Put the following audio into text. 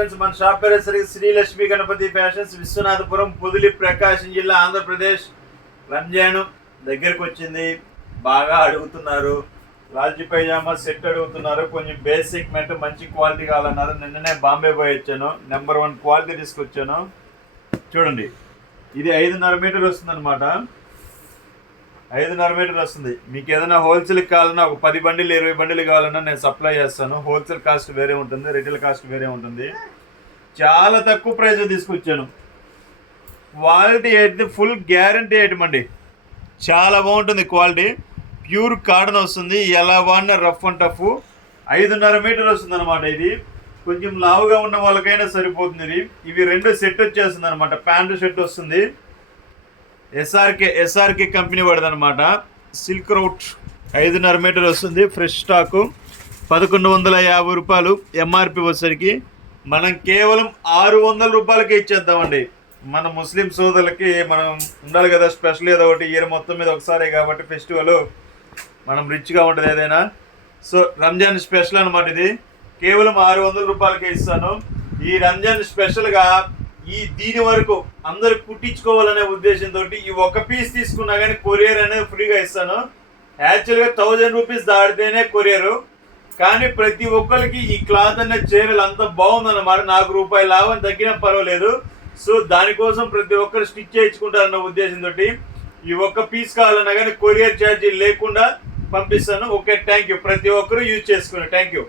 Friends, మన shop పేరు Shri Lakshmi Ganapati fashions, Viswanathapuram, Podili, ప్రకాశం జిల్లా, ఆంధ్రప్రదేశ్. రంజాన్ దగ్గరకు వచ్చింది, బాగా అడుగుతున్నారు. లాల్జీ పైజామా సెట్ అడుగుతున్నారు. కొంచెం బేసిక్ మెంట్ మంచి క్వాలిటీ కావాలన్నారు. నిన్ననే బాంబే పోయి వచ్చాను, నెంబర్ 1 క్వాలిటీ తీసుకొచ్చాను. చూడండి, ఇది 5.5 మీటర్ వస్తుంది అనమాట. 5.5 మీటర్ వస్తుంది. మీకు ఏదైనా హోల్సేల్కి కావాలన్నా, ఒక 10 బండిలు 20 బండిలు కావాలన్నా నేను సప్లై చేస్తాను. హోల్సేల్ కాస్ట్ వేరే ఉంటుంది, రిటైల్ కాస్ట్ వేరే ఉంటుంది. చాలా తక్కువ ప్రైస్ తీసుకొచ్చాను. క్వాలిటీ అయితే ఫుల్ గ్యారంటీ ఐటమ్ అండి. చాలా బాగుంటుంది క్వాలిటీ. ప్యూర్ కాటన్ వస్తుంది. ఎలా వాడిన రఫ్ అండ్ టఫ్. 5.5 మీటర్ వస్తుంది అనమాట. ఇది కొంచెం లావుగా ఉన్న వాళ్ళకైనా సరిపోతుంది. ఇవి 2 సెట్ వచ్చేస్తుంది అనమాట. ప్యాంటు సెట్ వస్తుంది. ఎస్ఆర్కే కంపెనీ పడదనమాట. సిల్క్ రౌట్ 5.5 మీటర్ వస్తుంది. ఫ్రెష్ స్టాకు 1150 రూపాయలు ఎంఆర్పి వచ్చేసరికి మనం కేవలం 600 రూపాయలకి ఇచ్చేద్దామండి. మన ముస్లిం సోదరులకి మనం ఉండాలి కదా, స్పెషల్ ఏదో ఒకటి. ఇయర్ మొత్తం మీద ఒకసారి కాబట్టి ఫెస్టివల్ మనం రిచ్గా ఉంటుంది ఏదైనా. సో రంజాన్ స్పెషల్ అనమాట. ఇది కేవలం 600 రూపాయలకే ఇస్తాను. ఈ రంజాన్ స్పెషల్గా దీని వరకు అందరు కుట్టించుకోవాలనే ఉద్దేశంతో ఈ ఒక పీస్ తీసుకున్నా కానీ కొరియర్ అనేది ఫ్రీగా ఇస్తాను. యాక్చువల్గా 1000 రూపీస్ దాటితేనే కొరియరు. కానీ ప్రతి ఒక్కరికి ఈ క్లాత్ అనే చీరలు అంత బాగుందన్నమాట. నాకు రూపాయి లాభం తగ్గినా పర్వాలేదు. సో దానికోసం ప్రతి ఒక్కరు స్టిచ్ చేయించుకుంటారన్న ఉద్దేశంతో ఈ ఒక్క పీస్ కావాలన్నా కానీ కొరియర్ ఛార్జీ లేకుండా పంపిస్తాను. Okay, thank you. ప్రతి ఒక్కరు యూజ్ చేసుకోండి. Thank you.